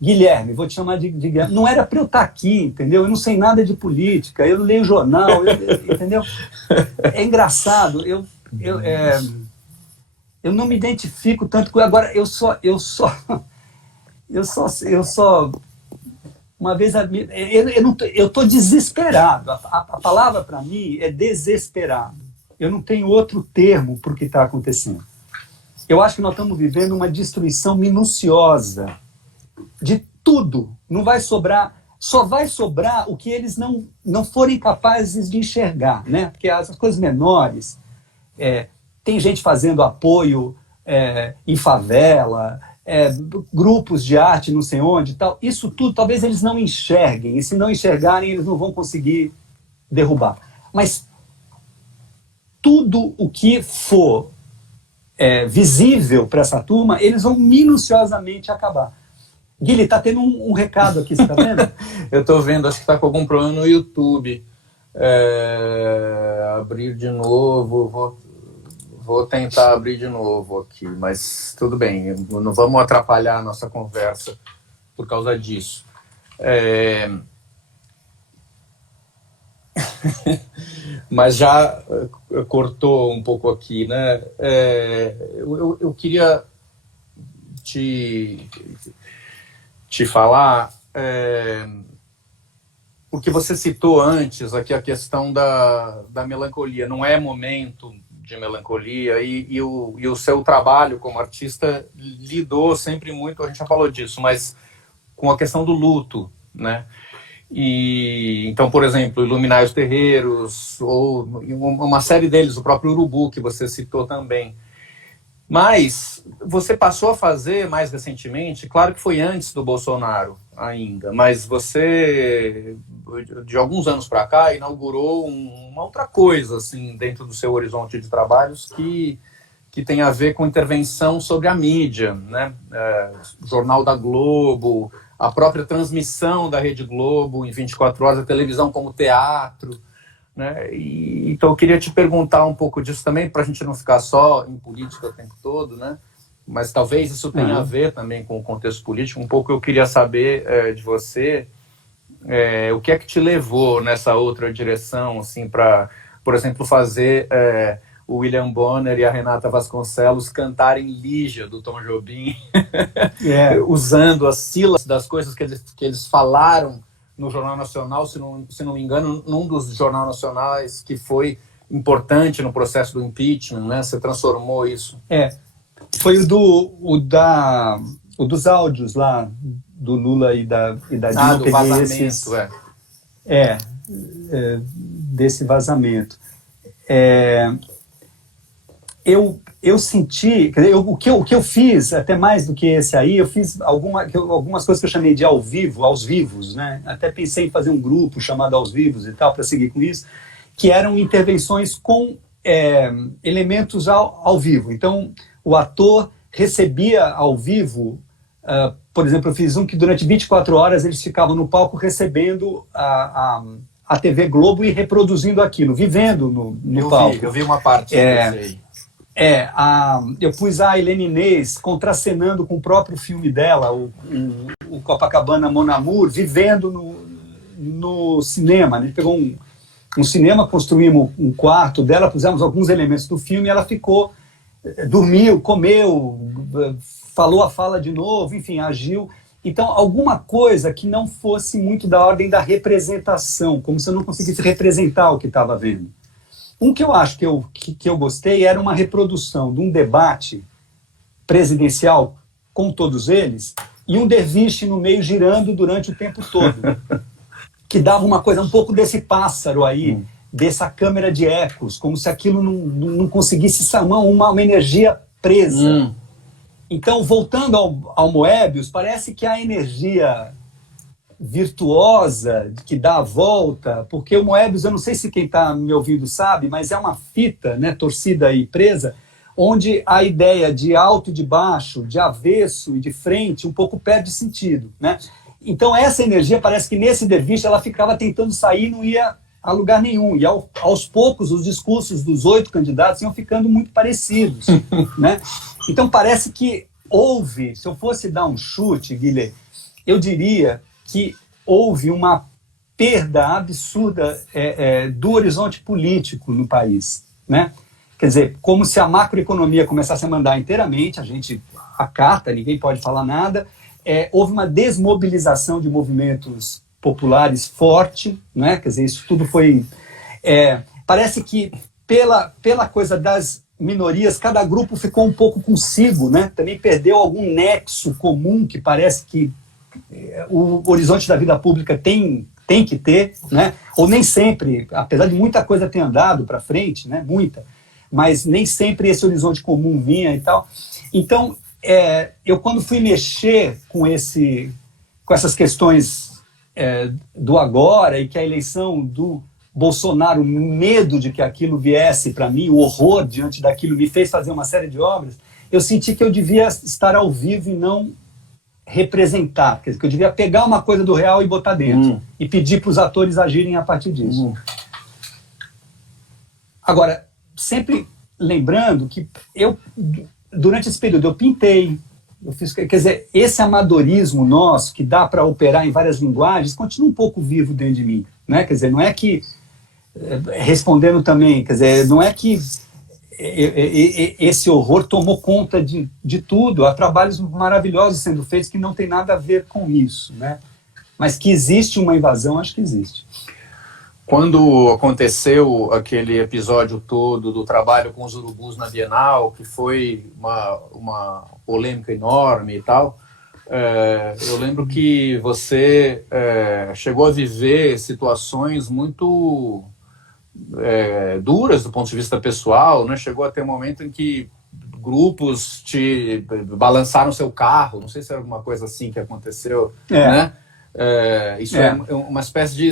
Guilherme, vou te chamar de Guilherme. Não era para eu estar aqui, entendeu? Eu não sei nada de política, eu não leio jornal, entendeu? É engraçado, eu não me identifico tanto com... Agora, eu só uma vez eu estou desesperado. A palavra para mim é desesperado. Eu não tenho outro termo para o que está acontecendo. Eu acho que nós estamos vivendo uma destruição minuciosa de tudo. Não vai sobrar, só vai sobrar o que eles não forem capazes de enxergar, né? Porque as coisas menores, tem gente fazendo apoio em favela, grupos de arte não sei onde e tal. Isso tudo talvez eles não enxerguem, e se não enxergarem eles não vão conseguir derrubar. Mas tudo o que for visível para essa turma, eles vão minuciosamente acabar. Guilherme, está tendo um recado aqui, você está vendo? Eu estou vendo, acho que está com algum problema no YouTube. Abrir de novo, vou tentar abrir de novo aqui, mas tudo bem, não vamos atrapalhar a nossa conversa por causa disso. Mas já cortou um pouco aqui, né? Eu queria te falar, porque você citou antes aqui a questão da melancolia. Não é momento de melancolia, e o seu trabalho como artista lidou sempre muito, a gente já falou disso, mas com a questão do luto, né? E então, por exemplo, Iluminar os Terreiros, ou uma série deles, o próprio Urubu, que você citou também. Mas você passou a fazer mais recentemente, claro que foi antes do Bolsonaro ainda, mas você, de alguns anos para cá, inaugurou uma outra coisa assim, dentro do seu horizonte de trabalhos que tem a ver com intervenção sobre a mídia, né? Jornal da Globo, a própria transmissão da Rede Globo em 24 horas, a televisão como teatro, né? Então eu queria te perguntar um pouco disso também, para a gente não ficar só em política o tempo todo, né? Mas talvez isso tenha a ver também com o contexto político. Um pouco eu queria saber de você o que é que te levou nessa outra direção, assim, para, por exemplo, fazer o William Bonner e a Renata Vasconcelos cantarem Lígia, do Tom Jobim, usando as sílabas das coisas que eles falaram no Jornal Nacional, se não me engano, num dos jornais nacionais que foi importante no processo do impeachment, né? Você transformou isso. Foi o dos áudios lá, do Lula e da Dilma. Do vazamento, desse vazamento. Eu senti, quer dizer, o que eu fiz, até mais do que esse aí, eu fiz algumas coisas que eu chamei de aos vivos, né? Até pensei em fazer um grupo chamado Aos Vivos e tal, para seguir com isso, que eram intervenções com elementos ao vivo. Então, o ator recebia ao vivo, por exemplo, eu fiz um que durante 24 horas eles ficavam no palco recebendo a TV Globo e reproduzindo aquilo, vivendo no palco. Eu vi uma parte desse aí. Eu pus a Helena Inês contracenando com o próprio filme dela, o Copacabana Mon Amour, vivendo no cinema. A gente pegou um cinema, construímos um quarto dela, pusemos alguns elementos do filme e ela ficou, dormiu, comeu, falou a fala de novo, enfim, agiu. Então, alguma coisa que não fosse muito da ordem da representação, como se eu não conseguisse representar o que estava vendo. Um que eu acho que eu gostei era uma reprodução de um debate presidencial com todos eles e um derviche no meio girando durante o tempo todo, que dava uma coisa, um pouco desse pássaro aí, dessa câmera de ecos, como se aquilo não conseguisse uma energia presa. Então, voltando ao Moebius, parece que a energia virtuosa que dá a volta, porque o Moebius, eu não sei se quem está me ouvindo sabe, mas é uma fita, né, torcida e presa, onde a ideia de alto e de baixo, de avesso e de frente, um pouco perde sentido, né? Então essa energia parece que nesse derviche ela ficava tentando sair e não ia a lugar nenhum. E aos poucos os discursos dos 8 candidatos iam ficando muito parecidos, né? Então parece que houve, se eu fosse dar um chute, Guilherme, eu diria que houve uma perda absurda do horizonte político no país, né? Quer dizer, como se a macroeconomia começasse a mandar inteiramente, a gente acata, ninguém pode falar nada. Houve uma desmobilização de movimentos populares forte, né? Quer dizer, isso tudo foi... parece que pela coisa das minorias, cada grupo ficou um pouco consigo, né? Também perdeu algum nexo comum que parece que o horizonte da vida pública tem que ter, né? Ou nem sempre, apesar de muita coisa ter andado para frente, né? Muita, mas nem sempre esse horizonte comum vinha e tal. Então, eu quando fui mexer com essas questões do agora, e que a eleição do Bolsonaro, o medo de que aquilo viesse para mim, o horror diante daquilo me fez fazer uma série de obras, eu senti que eu devia estar ao vivo e não representar, quer dizer, que eu devia pegar uma coisa do real e botar dentro, e pedir para os atores agirem a partir disso. Agora, sempre lembrando que durante esse período, eu pintei, eu fiz, quer dizer, esse amadorismo nosso, que dá para operar em várias linguagens, continua um pouco vivo dentro de mim, né? Quer dizer, não é que, respondendo também, quer dizer, não é que esse horror tomou conta de tudo, há trabalhos maravilhosos sendo feitos que não tem nada a ver com isso, né? Mas que existe uma invasão, acho que existe. Quando aconteceu aquele episódio todo do trabalho com os urubus na Bienal, que foi uma polêmica enorme e tal, eu lembro que você chegou a viver situações muito duras do ponto de vista pessoal, né? Chegou a ter um momento em que grupos te balançaram seu carro, não sei se era alguma coisa assim que aconteceu, né? Isso é uma espécie de...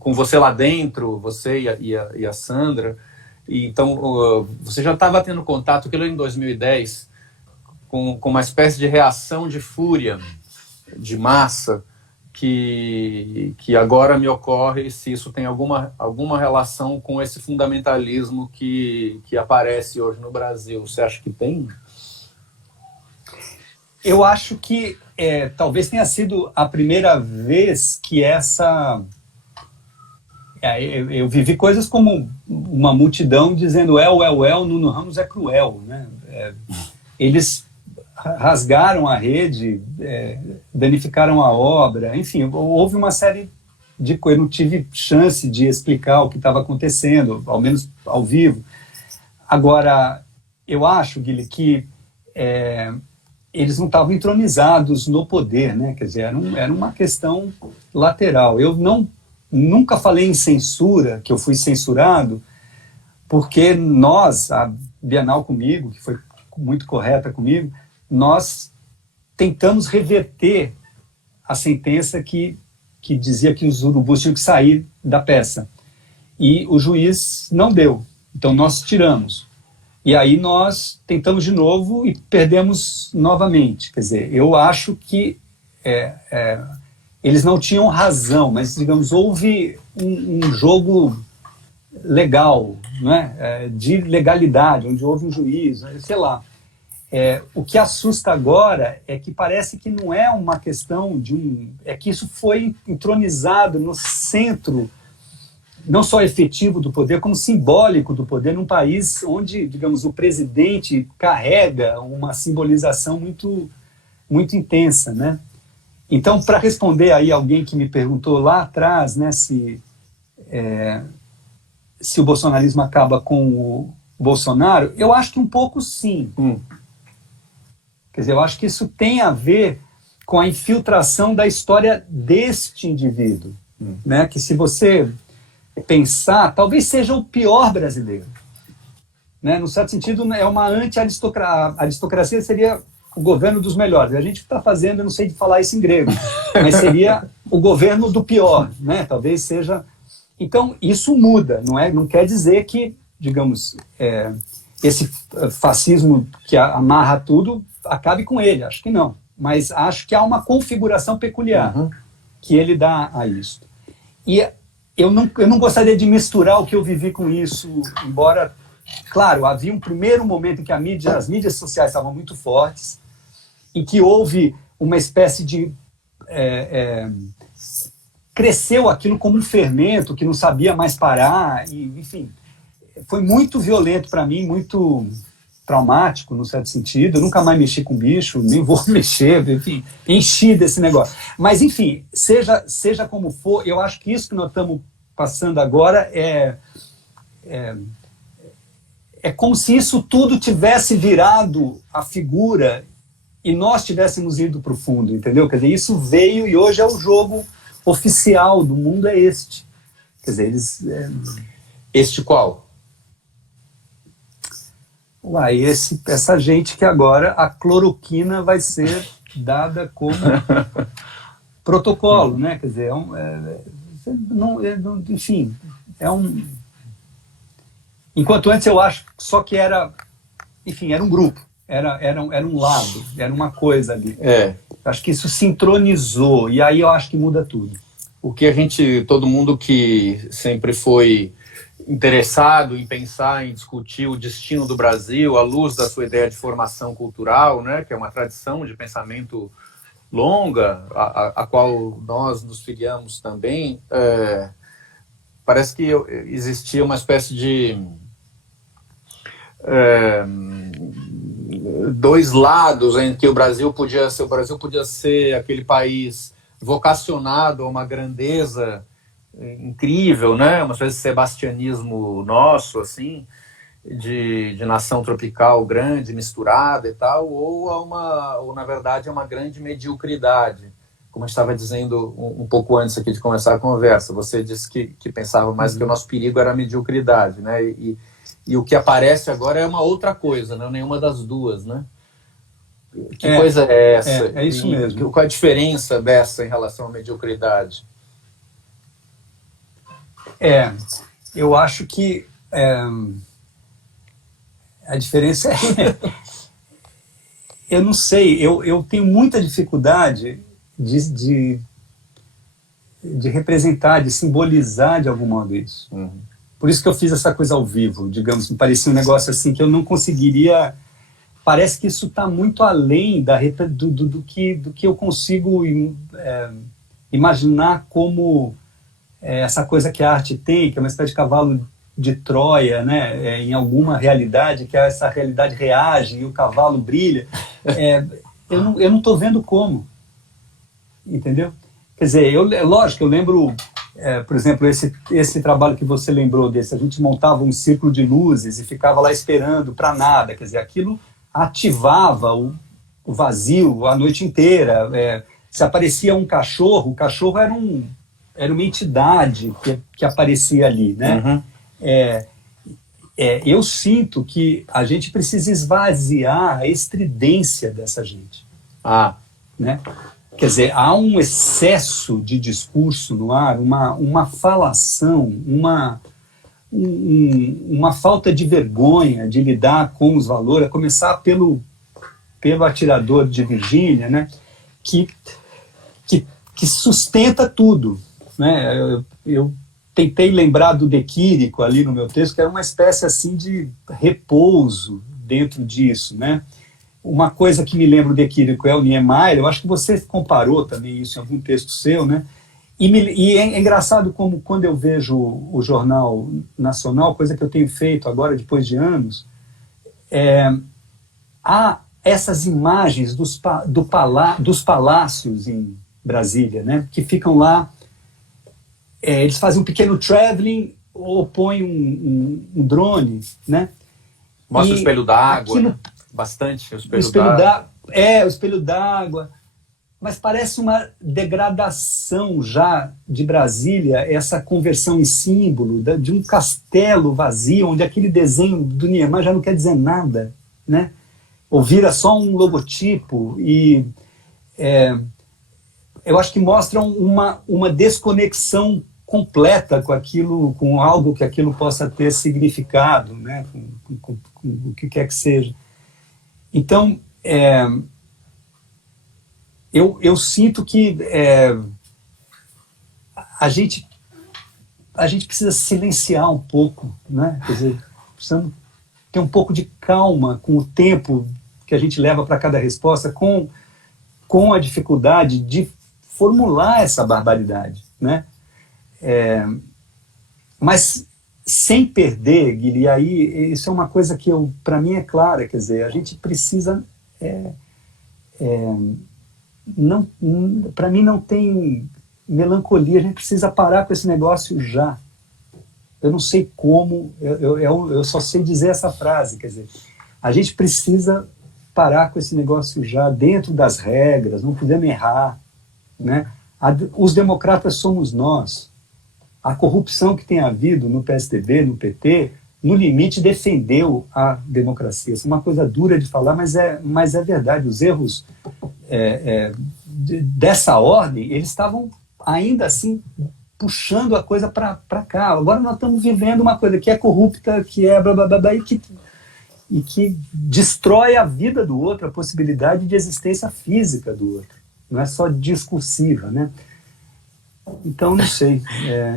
com você lá dentro, você e a Sandra, e então você já estava tendo contato, aquilo em 2010, com uma espécie de reação de fúria, de massa, que agora me ocorre se isso tem alguma relação com esse fundamentalismo que aparece hoje no Brasil. Você acha que tem? Eu acho que talvez tenha sido a primeira vez que eu vivi coisas como uma multidão dizendo Nuno Ramos é cruel, né? Eles rasgaram a rede, danificaram a obra, enfim, houve uma série de coisas. Eu não tive chance de explicar o que estava acontecendo, ao menos ao vivo. Agora, eu acho, Guilherme, que eles não estavam entronizados no poder, né? Quer dizer, era uma questão lateral. Eu nunca falei em censura, que eu fui censurado, porque nós, a Bienal comigo, que foi muito correta comigo, nós tentamos reverter a sentença que dizia que os urubus tinham que sair da peça. E o juiz não deu. Então nós tiramos. E aí nós tentamos de novo e perdemos novamente. Quer dizer, eu acho que eles não tinham razão, mas, digamos, houve um jogo legal, né? De legalidade, onde houve um juiz, sei lá. O que assusta agora é que parece que não é uma questão é que isso foi entronizado no centro, não só efetivo do poder, como simbólico do poder, num país onde, digamos, o presidente carrega uma simbolização muito, muito intensa, né? Então, para responder aí alguém que me perguntou lá atrás, né, se o bolsonarismo acaba com o Bolsonaro, eu acho que um pouco sim. Quer dizer, eu acho que isso tem a ver com a infiltração da história deste indivíduo, né? Que se você pensar, talvez seja o pior brasileiro, né? No certo sentido, é uma anti-aristocracia. A aristocracia seria o governo dos melhores. A gente está fazendo, eu não sei de falar isso em grego, mas seria o governo do pior, né? Talvez seja... Então, isso muda, não quer dizer que, digamos, esse fascismo que amarra tudo acabe com ele, acho que não. Mas acho que há uma configuração peculiar que ele dá a isso. E eu não gostaria de misturar o que eu vivi com isso, embora, claro, havia um primeiro momento em que as mídias sociais estavam muito fortes, em que houve uma espécie de... cresceu aquilo como um fermento que não sabia mais parar, e, enfim, foi muito violento para mim, muito traumático, no certo sentido. Eu nunca mais mexi com bicho, nem vou mexer, enfim, enchi desse negócio. Mas, enfim, seja como for, eu acho que isso que nós estamos passando agora é como se isso tudo tivesse virado a figura e nós tivéssemos ido para o fundo, entendeu? Quer dizer, isso veio e hoje é o jogo oficial do mundo, é este. Quer dizer, eles... Este qual? Uai, essa gente que agora a cloroquina vai ser dada como protocolo, né? Quer dizer, enfim, Enquanto antes eu acho só que era um grupo, era um lado, era uma coisa ali. Acho que isso sincronizou, e aí eu acho que muda tudo. O que todo mundo que sempre foi interessado em pensar, em discutir o destino do Brasil à luz da sua ideia de formação cultural, né, que é uma tradição de pensamento longa, a qual nós nos filiamos também, parece que existia uma espécie de dois lados em que o Brasil podia ser aquele país vocacionado a uma grandeza incrível, né? Uma espécie de sebastianismo nosso, assim, de nação tropical grande, misturada e tal, ou na verdade, é uma grande mediocridade. Como eu estava dizendo um pouco antes aqui de começar a conversa, você disse que pensava mais que o nosso perigo era a mediocridade, né? E o que aparece agora é uma outra coisa, não é nenhuma das duas, né? Que coisa é essa? É isso mesmo. Qual é a diferença dessa em relação à mediocridade? Eu acho que a diferença eu não sei, eu tenho muita dificuldade de representar, de simbolizar de algum modo isso. Por isso que eu fiz essa coisa ao vivo, digamos, me parecia um negócio assim que eu não conseguiria... Parece que isso está muito além do que eu consigo imaginar como essa coisa que a arte tem, que é uma espécie de cavalo de Troia, né? Em alguma realidade, que essa realidade reage e o cavalo brilha. Eu não estou vendo como. Entendeu? Quer dizer, lógico, eu lembro, por exemplo, esse trabalho que você lembrou desse, a gente montava um círculo de luzes e ficava lá esperando para nada, quer dizer, aquilo ativava o vazio a noite inteira. Se aparecia um cachorro, o cachorro era uma entidade que aparecia ali, né? Eu sinto que a gente precisa esvaziar a estridência dessa gente. Né? Quer dizer, há um excesso de discurso no ar, uma falação, uma falta de vergonha de lidar com os valores, a começar pelo atirador de Virgínia, né? que sustenta tudo. Né? Eu tentei lembrar do De Quirico ali no meu texto, que era uma espécie assim de repouso dentro disso, né? Uma coisa que me lembra do De Quirico é o Niemeyer, eu acho que você comparou também isso em algum texto seu, né? E é engraçado como quando eu vejo o Jornal Nacional, coisa que eu tenho feito agora depois de anos, há essas imagens dos palácios em Brasília, né? Que ficam lá. Eles fazem um pequeno traveling ou põem um drone, né? Mostra o espelho d'água, né? Bastante o espelho d'água. O espelho d'água. Mas parece uma degradação já de Brasília, essa conversão em símbolo de um castelo vazio, onde aquele desenho do Niemeyer já não quer dizer nada, né? ou vira só um logotipo, e eu acho que mostram uma desconexão completa com aquilo, com algo que aquilo possa ter significado, né? Com o que quer que seja. Então, eu sinto que a gente precisa silenciar um pouco, né? Quer dizer, precisamos ter um pouco de calma com o tempo que a gente leva para cada resposta, com a dificuldade de formular essa barbaridade, né? Mas sem perder, Guilherme, e aí isso é uma coisa que para mim é clara, quer dizer, a gente precisa para mim não tem melancolia, a gente precisa parar com esse negócio já. Eu não sei como, eu só sei dizer essa frase, quer dizer, a gente precisa parar com esse negócio já, dentro das regras, não podemos errar, né? Os democratas somos nós. A corrupção que tem havido no PSDB, no PT, no limite defendeu a democracia. Isso é uma coisa dura de falar, mas é verdade. Os erros dessa ordem, eles estavam ainda assim puxando a coisa para cá. Agora nós estamos vivendo uma coisa que é corrupta, que é blá, blá, blá, blá, e que destrói a vida do outro, a possibilidade de existência física do outro. Não é só discursiva, né? Então, não sei.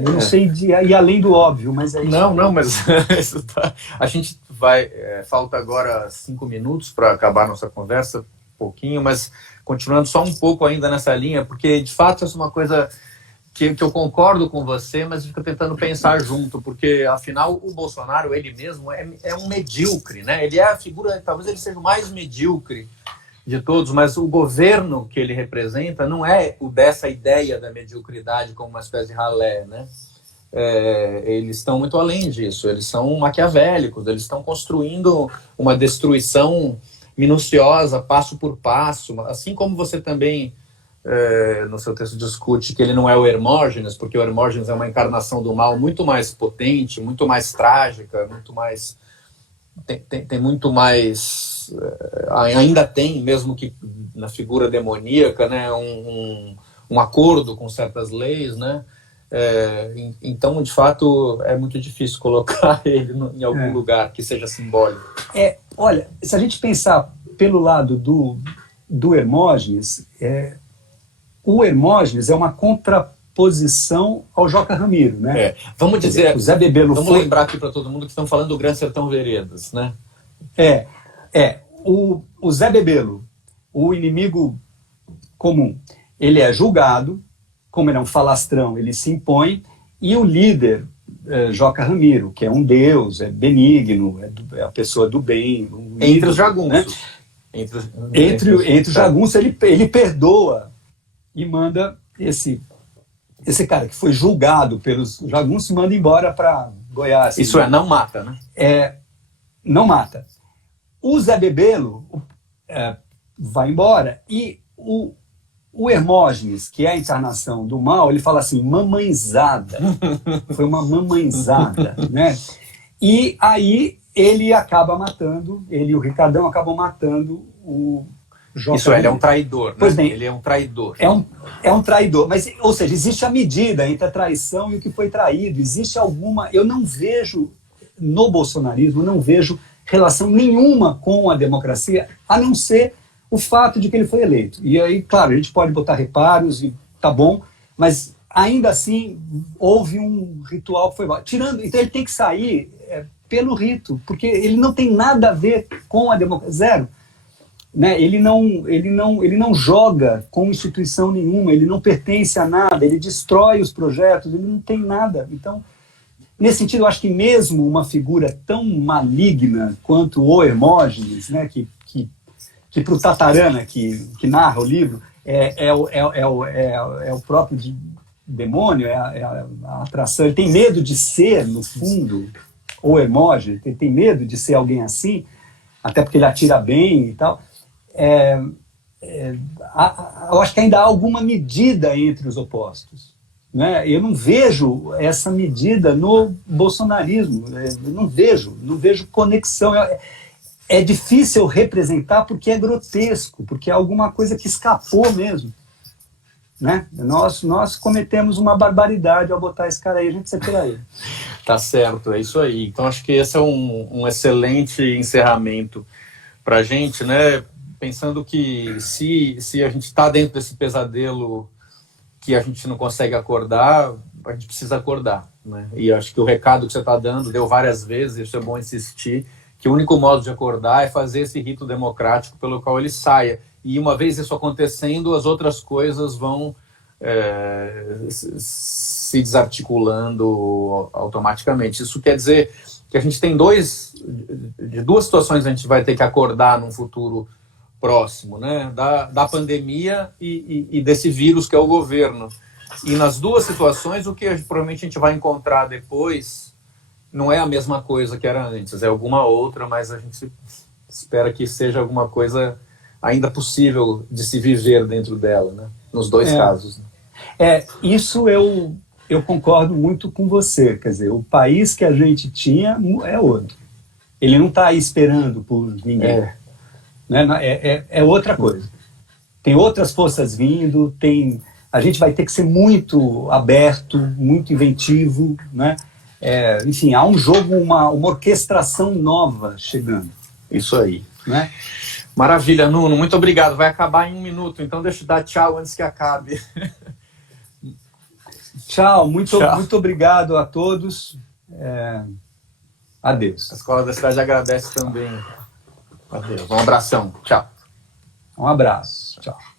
Eu não sei ir além do óbvio, mas é isso. Não, mas isso tá... A gente vai... falta agora 5 minutos para acabar a nossa conversa, um pouquinho, mas continuando só um pouco ainda nessa linha, porque, de fato, isso é uma coisa que eu concordo com você, mas fico tentando pensar junto, porque, afinal, o Bolsonaro, ele mesmo, é um medíocre, né? Ele é a figura... Talvez ele seja o mais medíocre de todos, mas o governo que ele representa não é o dessa ideia da mediocridade como uma espécie de ralé, né? Eles estão muito além disso, eles são maquiavélicos, eles estão construindo uma destruição minuciosa, passo por passo, assim como você também, no seu texto, discute que ele não é o Hermógenes, porque o Hermógenes é uma encarnação do mal muito mais potente, muito mais trágica, muito mais... Tem muito mais, ainda tem, mesmo que na figura demoníaca, né, um acordo com certas leis, né? Então, de fato, é muito difícil colocar ele em algum lugar que seja simbólico. Olha, se a gente pensar pelo lado do Hermógenes, o Hermógenes é uma contraposição ao Joca Ramiro, né? Vamos dizer, o Zé Bebelo vamos lembrar aqui para todo mundo que estão falando do Grande Sertão Veredas, né? O Zé Bebelo, o inimigo comum, ele é julgado, como ele é um falastrão, ele se impõe, e o líder, Joca Ramiro, que é um deus, é benigno, é a pessoa do bem. Entre os jagunços. Né? Entre os jagunços, ele perdoa e manda esse cara que foi julgado pelos jagunços, manda embora para Goiás. Isso não mata, né? Não mata. O Zé Bebelo vai embora, e o Hermógenes, que é a encarnação do mal, ele fala assim, mamãezada. Foi uma mamãezada, né? E aí ele acaba matando, ele e o Ricardão acabam matando o Joca. Isso, ele é um traidor, né? Pois bem, ele é um traidor. É um traidor, mas, ou seja, existe a medida entre a traição e o que foi traído. Existe alguma... Eu não vejo, no bolsonarismo, não vejo relação nenhuma com a democracia, a não ser o fato de que ele foi eleito. E aí, claro, a gente pode botar reparos, e tá bom, mas ainda assim houve um ritual que foi... Então ele tem que sair pelo rito, porque ele não tem nada a ver com a democracia, zero. Né? Ele não joga com instituição nenhuma, ele não pertence a nada, ele destrói os projetos, ele não tem nada. Então, nesse sentido, eu acho que mesmo uma figura tão maligna quanto o Hermógenes, né, que para o Tatarana, que narra o livro, é o próprio demônio, é a atração, ele tem medo de ser, no fundo, o Hermógenes, ele tem medo de ser alguém assim, até porque ele atira bem e tal. Eu acho que ainda há alguma medida entre os opostos, né? Eu não vejo essa medida no bolsonarismo, eu não vejo conexão. é difícil representar porque é grotesco, porque é alguma coisa que escapou mesmo. Né? Nós cometemos uma barbaridade ao botar esse cara aí, a gente precisa tirar ele. Tá certo, é isso aí. Então acho que esse é um excelente encerramento para a gente, né? Pensando que se a gente está dentro desse pesadelo que a gente não consegue acordar, a gente precisa acordar, né? E acho que o recado que você está dando, deu várias vezes, isso é bom insistir, que o único modo de acordar é fazer esse rito democrático pelo qual ele saia. E uma vez isso acontecendo, as outras coisas vão se desarticulando automaticamente. Isso quer dizer que a gente tem duas situações que a gente vai ter que acordar num futuro próximo, né? Da pandemia e desse vírus que é o governo. E nas duas situações, o que provavelmente a gente vai encontrar depois não é a mesma coisa que era antes, é alguma outra, mas a gente espera que seja alguma coisa ainda possível de se viver dentro dela, né? Nos dois casos. Né? Isso eu concordo muito com você. Quer dizer, o país que a gente tinha é outro. Ele não está aí esperando por ninguém. Né? É outra coisa. Tem outras forças vindo, a gente vai ter que ser muito aberto, muito inventivo, né? Enfim, há um jogo, uma orquestração nova chegando. Isso aí. Né? Maravilha, Nuno, muito obrigado. Vai acabar em 1 minuto, então deixa eu dar tchau antes que acabe. Tchau, muito obrigado a todos. Adeus. A Escola da Cidade agradece também. Adeus. Um abração. Tchau. Um abraço. Tchau.